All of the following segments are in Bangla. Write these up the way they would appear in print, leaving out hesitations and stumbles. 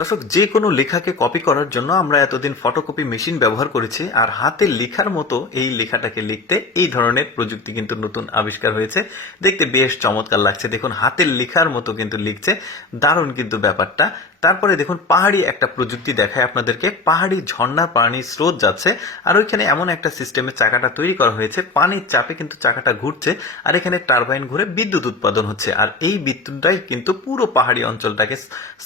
দর্শক, যে কোনো লেখাকে কপি করার জন্য আমরা এতদিন ফটোকপি মেশিন ব্যবহার করেছি, আর হাতে লেখার মতো এই লেখাটাকে লিখতে এই ধরনের প্রযুক্তি কিন্তু নতুন আবিষ্কার হয়েছে। দেখতে বেশ চমৎকার লাগছে, দেখুন হাতের লেখার মতো কিন্তু লিখছে, দারুণ কিন্তু ব্যাপারটা। তারপরে দেখুন পাহাড়ি একটা প্রযুক্তি দেখায় আপনাদেরকে, পাহাড়ি ঝর্ণা পানির স্রোত যাচ্ছে, আর ওইখানে এমন একটা সিস্টেমে চাকাটা তৈরি করা হয়েছে, পানির চাপে কিন্তু চাকাটা ঘুরছে, আর এখানে টারবাইন ঘুরে বিদ্যুৎ উৎপাদন হচ্ছে, আর এই বিদ্যুৎটাই কিন্তু পুরো পাহাড়ি অঞ্চলটাকে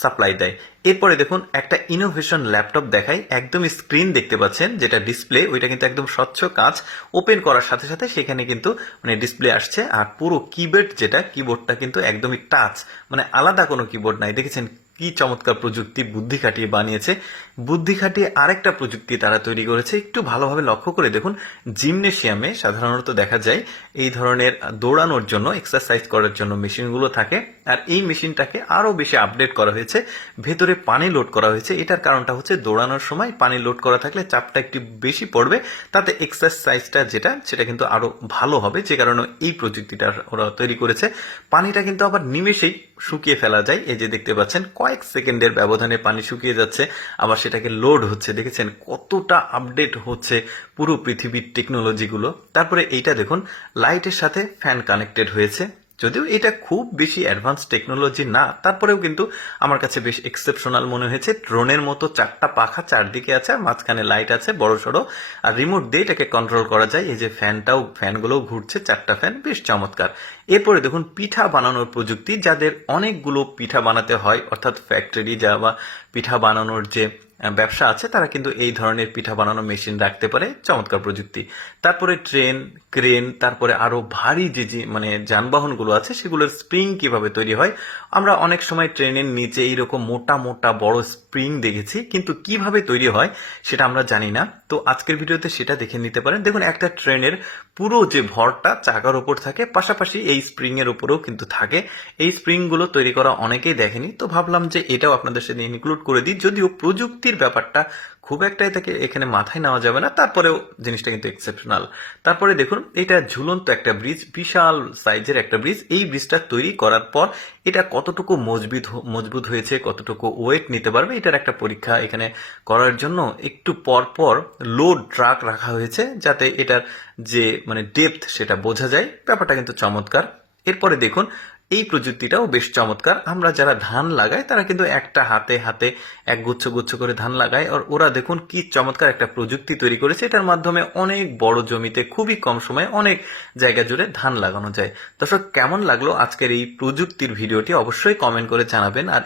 সাপ্লাই দেয়। এরপরে দেখুন একটা ইনোভেশন ল্যাপটপ দেখাই, একদম স্ক্রিন দেখতে পাচ্ছেন যেটা ডিসপ্লে, ওইটা কিন্তু একদম স্বচ্ছ কাঁচ, ওপেন করার সাথে সাথে সেখানে কিন্তু ডিসপ্লে আসছে, আর পুরো কিবোর্ড যেটা কিবোর্ডটা কিন্তু একদমই টাচ, আলাদা কোনো কিবোর্ড নাই। দেখেছেন কি চমৎকার প্রযুক্তি, বুদ্ধি খাটিয়ে বানিয়েছে। বুদ্ধি খাটিয়ে আরেকটা প্রযুক্তি তারা তৈরি করেছে, একটু ভালোভাবে লক্ষ্য করে দেখুন। জিমনেশিয়ামে সাধারণত দেখা যায় এই ধরনের দৌড়ানোর জন্য, এক্সারসাইজ করার জন্য মেশিনগুলো থাকে, আর এই মেশিনটাকে আরো বেশি আপডেট করা হয়েছে, ভেতরে পানি লোড করা হয়েছে। এটার কারণটা হচ্ছে দৌড়ানোর সময় পানি লোড করা থাকলে চাপটা একটু বেশি পড়বে, তাতে এক্সারসাইজটা যেটা সেটা কিন্তু আরো ভালো হবে, যে কারণে এই প্রযুক্তিটা ওরা তৈরি করেছে। পানিটা কিন্তু আবার নিমেষেই শুকিয়ে ফেলা যায়, এই যে দেখতে পাচ্ছেন কয়েক সেকেন্ডের ব্যবধানে পানি শুকিয়ে যাচ্ছে, আবার সেটাকে লোড হচ্ছে। দেখেছেন কতটা আপডেট হচ্ছে পুরো পৃথিবীর টেকনোলজিগুলো। তারপরে এইটা দেখুন, লাইটের সাথে ফ্যান কানেক্টেড হয়েছে, যদিও এটা খুব বেশি অ্যাডভান্স টেকনোলজি না, তারপরেও কিন্তু আমার কাছে বেশ এক্সেপশনাল মনে হয়েছে। ড্রোনের মতো চারটা পাখা চারদিকে আছে, আর মাঝখানে লাইট আছে বড় সড়ো, আর রিমোট দিয়ে এটাকে কন্ট্রোল করা যায়। এই যে ফ্যানগুলোও ঘুরছে, চারটা ফ্যান, বেশ চমৎকার। এরপরে দেখুন পিঠা বানানোর প্রযুক্তি, যাদের অনেকগুলো পিঠা বানাতে হয়, অর্থাৎ ফ্যাক্টরি যা বা পিঠা বানানোর যে ব্যবসা আছে, তারা কিন্তু এই ধরনের পিঠা বানানো মেশিন রাখতে পারে, চমৎকার প্রযুক্তি। তারপরে ট্রেন, ক্রেন, তারপরে আরো ভারী যে যে যানবাহনগুলো আছে সেগুলোর স্প্রিং কিভাবে তৈরি হয়। আমরা অনেক সময় ট্রেনের নিচে এইরকম মোটা মোটা বড় স্প্রিং দেখেছি, কিন্তু কিভাবে তৈরি হয় সেটা আমরা জানি না। তো আজকের ভিডিওতে সেটা দেখে নিতে পারেন। দেখুন একটা ট্রেনের পুরো যে ভরটা চাকার উপর থাকে, পাশাপাশি এই স্প্রিং এর উপরেও কিন্তু থাকে। এই স্প্রিং গুলো তৈরি করা অনেকেই দেখেনি, তো ভাবলাম যে এটাও আপনাদের সাথে ইনক্লুড করে দিই। যদিও প্রযুক্তির ব্যাপারটা খুব একটা এটাকে এখানে মাথায় নেওয়া যাবে না, তারপরেও জিনিসটা কিন্তু এক্সেপশনাল। তারপরে দেখুন এটা ঝুলন্ত একটা ব্রিজ, বিশাল সাইজের একটা ব্রিজ। এই ব্রিজটা তৈরি করার পর এটা কতটুকু মজবুত হয়েছে, কতটুকু ওয়েট নিতে পারবে, এটার একটা পরীক্ষা এখানে করার জন্য একটু পর পর লোড ট্রাক রাখা হয়েছে, যাতে এটার যে ডেপথ সেটা বোঝা যায়। ব্যাপারটা কিন্তু চমৎকার। এরপরে দেখুন এই প্রযুক্তিটাও বেশ চমৎকার। আমরা যারা ধান লাগাই তারা কিন্তু একটা হাতে হাতে এক গুচ্ছ গুচ্ছ করে ধান লাগায়, আর ওরা দেখুন কি চমৎকার একটা প্রযুক্তি তৈরি করেছে। এটার মাধ্যমে অনেক বড় জমিতে খুবই কম সময়ে অনেক জায়গা জুড়ে ধান লাগানো যায়। দর্শক, কেমন লাগলো আজকের এই প্রযুক্তির ভিডিওটি অবশ্যই কমেন্ট করে জানাবেন। আর